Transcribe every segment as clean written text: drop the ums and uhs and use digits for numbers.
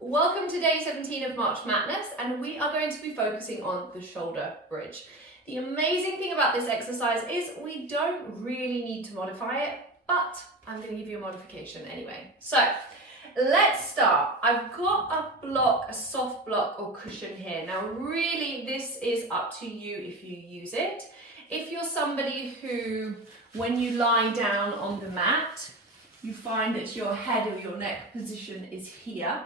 Welcome to day 17 of March Madness, and we are going to be focusing on the shoulder bridge. The amazing thing about this exercise is we don't really need to modify it, but I'm going to give you a modification anyway. So let's start. I've got a block, a soft block or cushion here. Now really this is up to you if you use it. If you're somebody who, when you lie down on the mat, you find that your head or your neck position is here,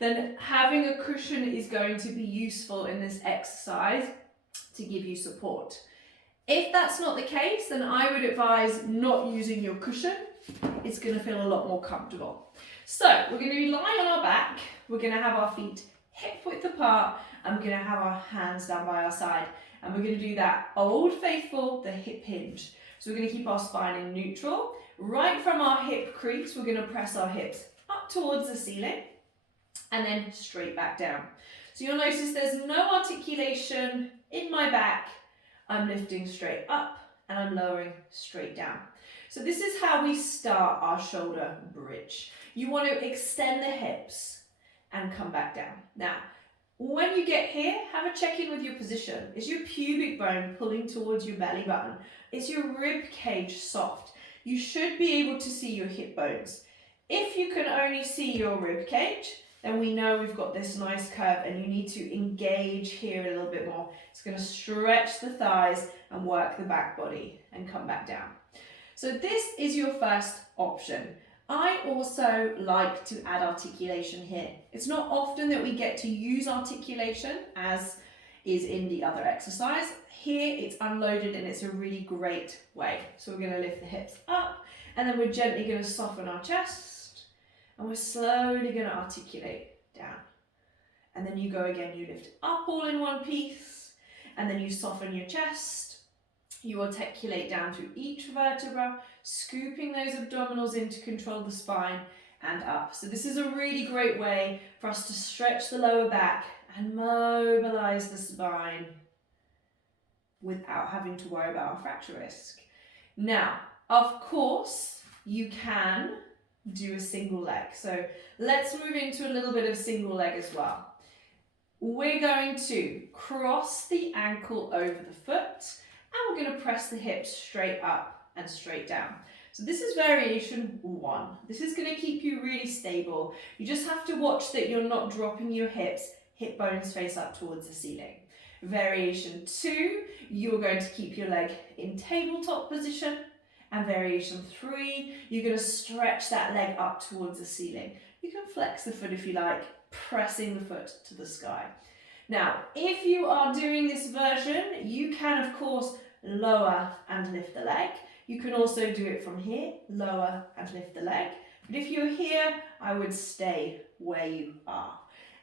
then having a cushion is going to be useful in this exercise to give you support. If that's not the case, then I would advise not using your cushion. It's going to feel a lot more comfortable. So we're going to be lying on our back, we're going to have our feet hip width apart, and we're going to have our hands down by our side, and we're going to do that old faithful, the hip hinge. So we're going to keep our spine in neutral. Right from our hip crease, we're going to press our hips up towards the ceiling and then straight back down. So you'll notice there's no articulation in my back. I'm lifting straight up and I'm lowering straight down. So this is how we start our shoulder bridge. You want to extend the hips and come back down. Now, when you get here, have a check-in with your position. Is your pubic bone pulling towards your belly button? Is your rib cage soft? You should be able to see your hip bones. If you can only see your rib cage, then we know we've got this nice curve and you need to engage here a little bit more. It's going to stretch the thighs and work the back body and come back down. So this is your first option. I also like to add articulation here. It's not often that we get to use articulation as is in the other exercise. Here it's unloaded and it's a really great way. So we're going to lift the hips up and then we're gently going to soften our chest. And we're slowly going to articulate down. And then you go again, you lift up all in one piece, and then you soften your chest. You articulate down through each vertebra, scooping those abdominals in to control the spine and up. So this is a really great way for us to stretch the lower back and mobilize the spine without having to worry about our fracture risk. Now, of course, you can do a single leg. So let's move into a little bit of single leg as well. We're going to cross the ankle over the foot and we're going to press the hips straight up and straight down. So this is variation 1. This is going to keep you really stable. You just have to watch that you're not dropping your hips, hip bones face up towards the ceiling. Variation 2, you're going to keep your leg in tabletop position. And variation 3, you're going to stretch that leg up towards the ceiling. You can flex the foot if you like, pressing the foot to the sky. Now, if you are doing this version, you can of course lower and lift the leg. You can also do it from here, lower and lift the leg. But if you're here, I would stay where you are.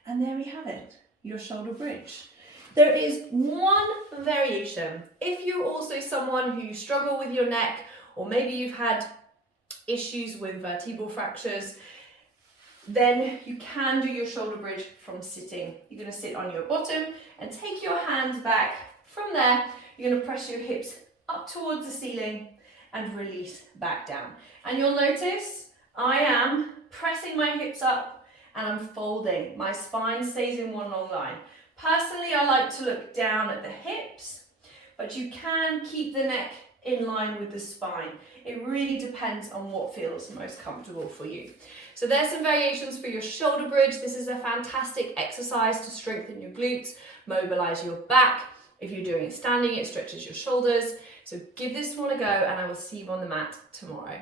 And there we have it, your shoulder bridge. There is one variation. If you're also someone who struggle with your neck, or maybe you've had issues with vertebral fractures, then you can do your shoulder bridge from sitting. You're going to sit on your bottom and take your hands back. From there, you're going to press your hips up towards the ceiling and release back down. And you'll notice I am pressing my hips up and I'm folding. My spine stays in one long line. Personally, I like to look down at the hips, but you can keep the neck in line with the spine. It really depends on what feels most comfortable for you. So there's some variations for your shoulder bridge. This is a fantastic exercise to strengthen your glutes, mobilize your back. If you're doing it standing, it stretches your shoulders. So give this one a go and I will see you on the mat tomorrow.